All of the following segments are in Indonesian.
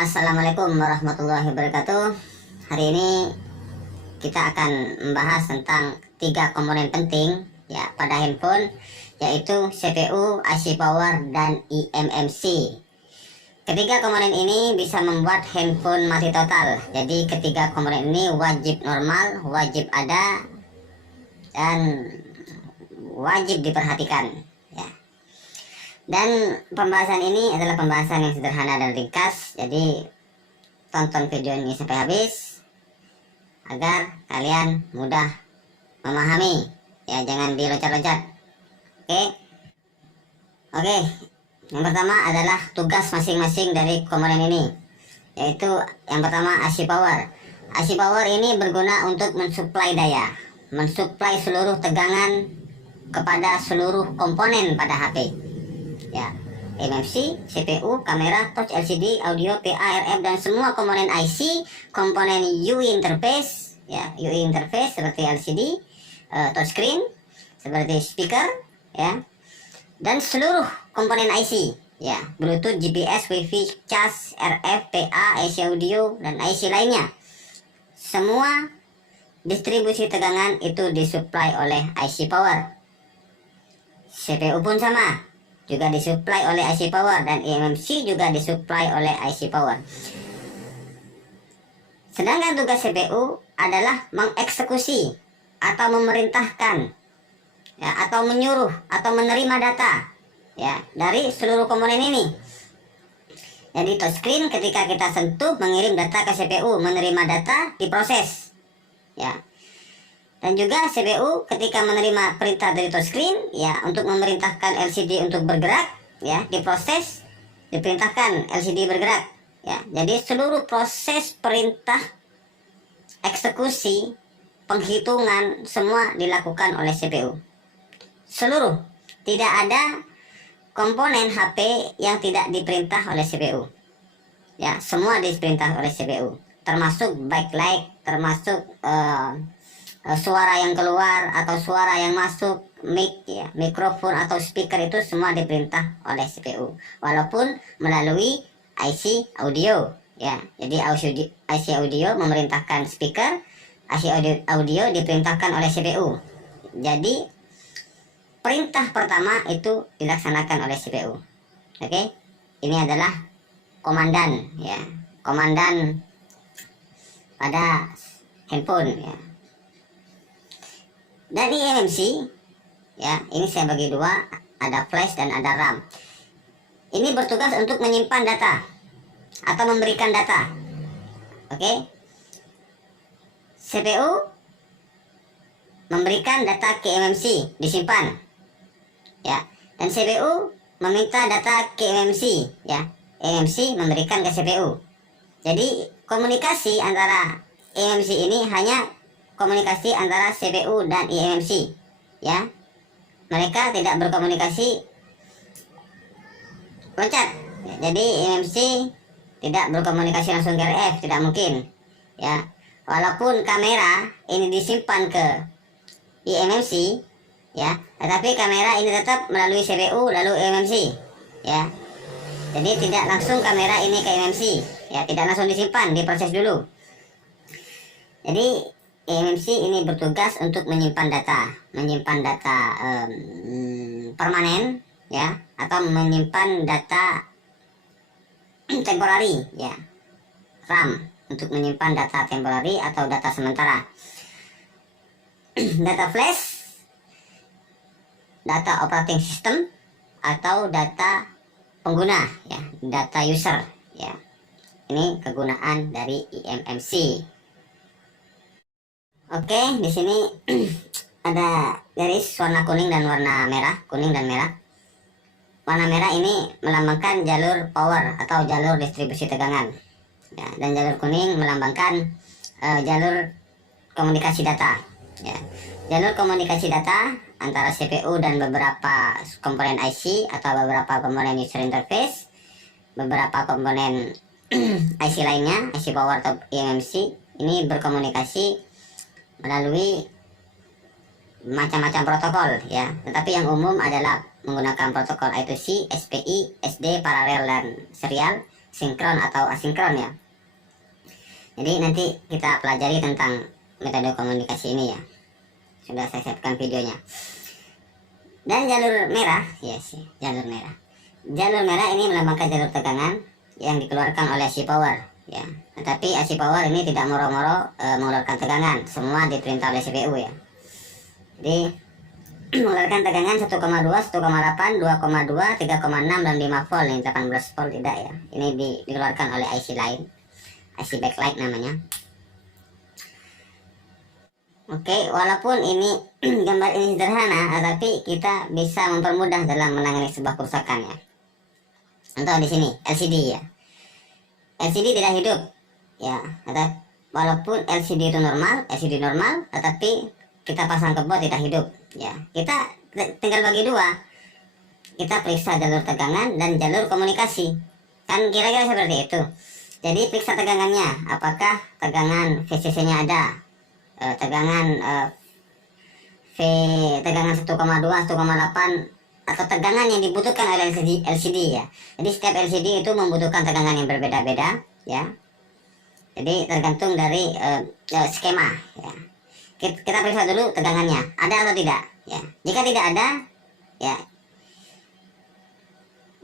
Assalamualaikum warahmatullahi wabarakatuh. Hari ini kita akan membahas tentang 3 komponen penting ya pada handphone, yaitu CPU, IC power, dan eMMC. Ketiga komponen ini bisa membuat handphone mati total. Jadi ketiga komponen ini wajib normal, wajib ada, dan wajib diperhatikan ya. Dan pembahasan ini adalah pembahasan yang sederhana dan ringkas. Jadi tonton video ini sampai habis agar kalian mudah memahami ya, jangan diloncat-loncat. Oke, yang pertama adalah tugas masing-masing dari komponen ini, yaitu yang pertama IC power. IC power ini berguna untuk mensuplai daya, mensuplai seluruh tegangan kepada seluruh komponen pada HP ya, eMMC, CPU, kamera, touch LCD, audio, PA, RF, dan semua komponen IC, komponen UI interface ya, UI interface seperti LCD, touchscreen, seperti speaker ya, dan seluruh komponen IC ya, Bluetooth, GPS, WiFi, cas, RF, PA, IC audio, dan IC lainnya. Semua distribusi tegangan itu disuplai oleh IC power. CPU pun sama, juga disuplai oleh IC power, dan eMMC juga disuplai oleh IC power. Sedangkan tugas CPU adalah mengeksekusi atau memerintahkan ya, atau menyuruh atau menerima data ya dari seluruh komponen ini. Jadi touchscreen ketika kita sentuh mengirim data ke CPU, menerima data, diproses ya. Dan juga CPU ketika menerima perintah dari touchscreen ya, untuk memerintahkan LCD untuk bergerak ya, diproses, diperintahkan LCD bergerak ya. Jadi seluruh proses perintah, eksekusi, penghitungan semua dilakukan oleh CPU. Seluruh, tidak ada komponen HP yang tidak diperintah oleh CPU ya, semua diperintah oleh CPU, termasuk backlight, termasuk suara yang keluar atau suara yang masuk, mic ya, mikrofon atau speaker, itu semua diperintah oleh CPU, walaupun melalui IC audio ya. Jadi IC audio memerintahkan speaker, IC audio diperintahkan oleh CPU. Jadi perintah pertama itu dilaksanakan oleh CPU. Oke, ini adalah komandan ya, komandan pada handphone ya. Dan eMMC ya, ini saya bagi dua, ada flash dan ada RAM. Ini bertugas untuk menyimpan data atau memberikan data. Oke, CPU memberikan data ke eMMC, disimpan ya, dan CPU meminta data ke eMMC ya, eMMC memberikan ke CPU. Jadi komunikasi antara eMMC ini hanya komunikasi antara CPU dan eMMC ya. Mereka tidak berkomunikasi loncat ya. Jadi eMMC tidak berkomunikasi langsung ke RF, tidak mungkin ya. Walaupun kamera ini disimpan ke eMMC ya, tetapi kamera ini tetap melalui CPU lalu eMMC ya. Jadi tidak langsung kamera ini ke eMMC ya, tidak langsung disimpan, diproses dulu. Jadi eMMC ini bertugas untuk menyimpan data permanen ya, atau menyimpan data temporary ya, RAM untuk menyimpan data temporary atau data sementara. Data flash, data operating system, atau data pengguna ya, data user ya. Ini kegunaan dari eMMC. Oke, di sini ada garis warna kuning dan warna merah, kuning dan merah. Warna merah ini melambangkan jalur power atau jalur distribusi tegangan ya, dan jalur kuning melambangkan jalur komunikasi data ya. Jalur komunikasi data antara CPU dan beberapa komponen IC atau beberapa komponen user interface, beberapa komponen IC lainnya, IC power atau eMMC, ini berkomunikasi melalui macam-macam protokol ya, tetapi yang umum adalah menggunakan protokol I2C, SPI, SD, paralel, dan serial sinkron atau asinkron ya. Jadi nanti kita pelajari tentang metode komunikasi ini ya. Sudah saya siapkan videonya. Dan jalur merah, yes, jalur merah. Jalur merah ini melambangkan jalur tegangan yang dikeluarkan oleh AC power ya. Tetapi AC power ini tidak moro-moro mengeluarkan tegangan, semua diperintah oleh CPU ya. Jadi mengeluarkan tegangan 1,2, 1,8, 2,2, 3,6 dan 5 volt, ini 18 volt tidak ya. Ini dikeluarkan oleh IC lain, IC backlight namanya. Oke, walaupun ini gambar ini sederhana, tetapi kita bisa mempermudah dalam menangani sebuah kerusakan ya. Contoh di sini LCD ya. LCD tidak hidup ya. Walaupun LCD itu normal, LCD normal, tetapi kita pasang ke board tidak hidup ya. Kita tinggal bagi dua. Kita periksa jalur tegangan dan jalur komunikasi. Kan kira-kira seperti itu. Jadi periksa tegangannya, apakah tegangan VCC-nya ada. Tegangan tegangan 1,2, 1,8 atau tegangan yang dibutuhkan oleh LCD ya. Jadi setiap LCD itu membutuhkan tegangan yang berbeda-beda ya. Jadi tergantung dari skema ya. Kita periksa dulu tegangannya ada atau tidak ya. Jika tidak ada ya,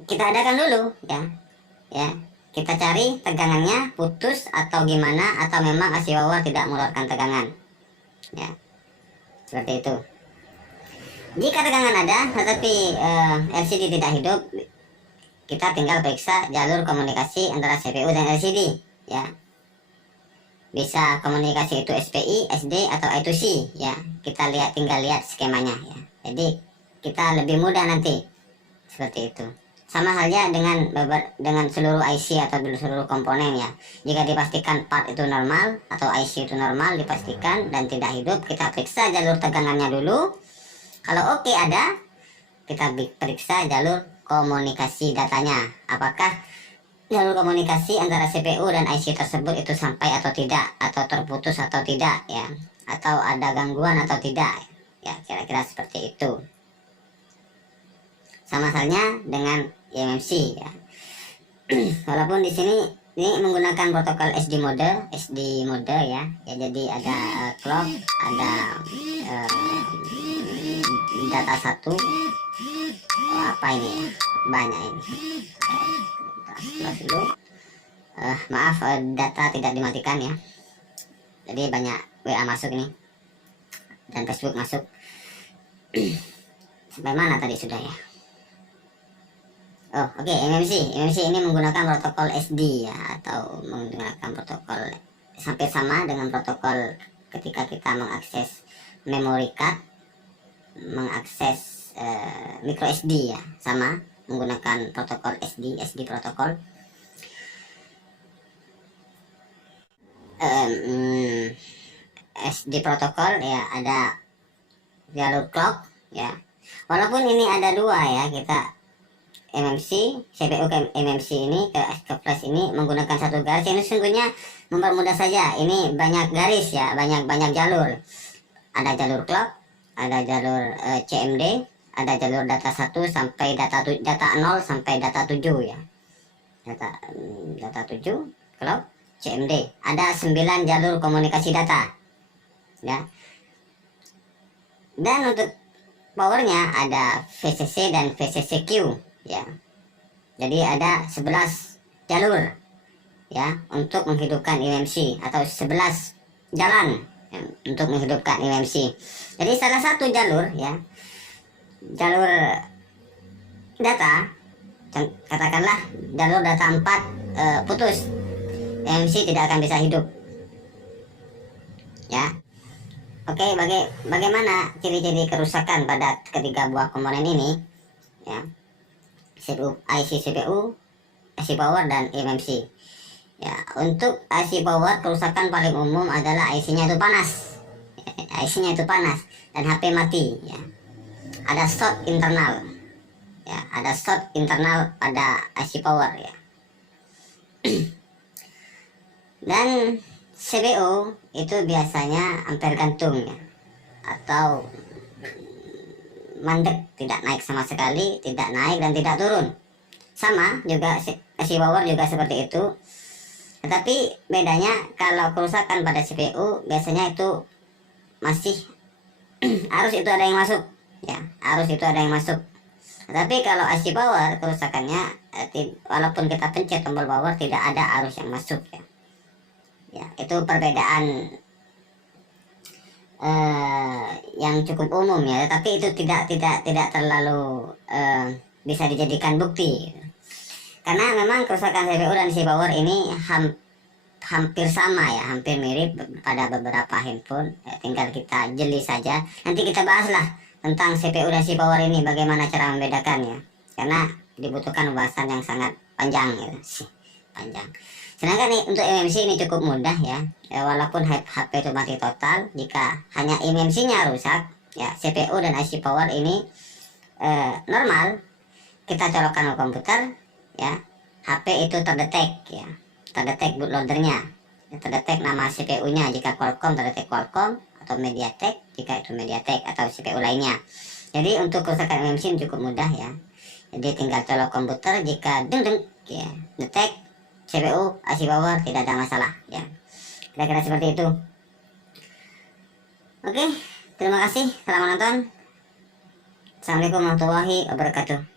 kita adakan dulu ya. Ya, kita cari tegangannya putus atau gimana, atau memang AC power tidak mengeluarkan tegangan ya, seperti itu. Jika tegangan ada tetapi LCD tidak hidup, kita tinggal periksa jalur komunikasi antara CPU dan LCD ya. Bisa komunikasi itu SPI, SD atau I2C ya. Kita tinggal lihat skemanya ya. Jadi kita lebih mudah nanti seperti itu. Sama halnya dengan seluruh IC atau seluruh komponen ya. Jika dipastikan part itu normal atau IC itu normal, dipastikan dan tidak hidup, kita periksa jalur tegangannya dulu. Kalau oke ada, kita periksa jalur komunikasi datanya. Apakah jalur komunikasi antara CPU dan IC tersebut itu sampai atau tidak, atau terputus atau tidak ya, atau ada gangguan atau tidak ya, kira-kira seperti itu. Sama halnya dengan eMMC ya. Walaupun di sini ini menggunakan protokol SD mode ya. Ya, jadi ada clock, ada data 1. Apa ini ya? Banyak ini. Dulu. Maaf, data tidak dimatikan ya. Jadi banyak WA masuk ini dan Facebook masuk. Sampai mana tadi sudah ya? Oh, oke, eMMC ini menggunakan protokol SD ya, atau menggunakan protokol hampir sama dengan protokol ketika kita mengakses memory card, mengakses micro SD ya, sama menggunakan protokol SD protokol. SD protokol ya, ada jalur clock ya. Walaupun ini ada dua ya, kita eMMC, CPU ke eMMC ini ke flash ini menggunakan satu garis. Ini sesungguhnya mempermudah saja. Ini banyak garis ya, banyak jalur. Ada jalur clock, ada jalur CMD, ada jalur data 1 sampai data 0 sampai data 7 ya. Data 7 clock, CMD. Ada 9 jalur komunikasi data ya. Dan untuk powernya ada VCC dan VCCQ ya. Jadi ada 11 jalur ya untuk menghidupkan eMMC, atau 11 jalan ya, untuk menghidupkan eMMC. Jadi salah satu jalur ya, jalur data, katakanlah jalur data 4 putus, eMMC tidak akan bisa hidup ya. Oke, bagaimana ciri-ciri kerusakan pada ketiga buah komponen ini ya? CPU, IC CPU, IC power dan eMMC. Ya, untuk IC power kerusakan paling umum adalah IC-nya itu panas. IC-nya itu panas dan HP mati ya. Ada short internal. Ya, ada short internal pada IC power ya. Dan CPU itu biasanya ampere gantung ya, atau mandek, tidak naik sama sekali, tidak naik dan tidak turun. Sama juga ASIC power juga seperti itu. Tetapi bedanya kalau kerusakan pada CPU biasanya itu masih arus itu ada yang masuk ya, arus itu ada yang masuk. Tapi kalau ASIC power kerusakannya walaupun kita pencet tombol power tidak ada arus yang masuk ya. Ya, itu perbedaan yang cukup umum ya, tapi itu tidak terlalu bisa dijadikan bukti. Karena memang kerusakan CPU dan ASIC power ini hampir sama ya, hampir mirip pada beberapa handphone ya, tinggal kita jeli saja. Nanti kita bahaslah tentang CPU dan ASIC power ini, bagaimana cara membedakannya, karena dibutuhkan pembahasan yang sangat panjang gitu. Panjang. Sedangkan nih, untuk eMMC ini cukup mudah ya, walaupun HP itu mati total, jika hanya eMMC-nya rusak ya, CPU dan ASIC power ini normal, kita colokkan ke komputer ya, HP itu terdetek ya, terdetek bootloadernya, terdetek nama CPU-nya, jika Qualcomm terdetek Qualcomm, atau MediaTek jika itu MediaTek atau CPU lainnya. Jadi untuk kerusakan eMMC ini cukup mudah ya, jadi tinggal colok komputer, jika deng ya detek CPU ASIC power tidak ada masalah ya, kira-kira seperti itu. Oke, terima kasih, selamat menonton. Assalamualaikum warahmatullahi wabarakatuh.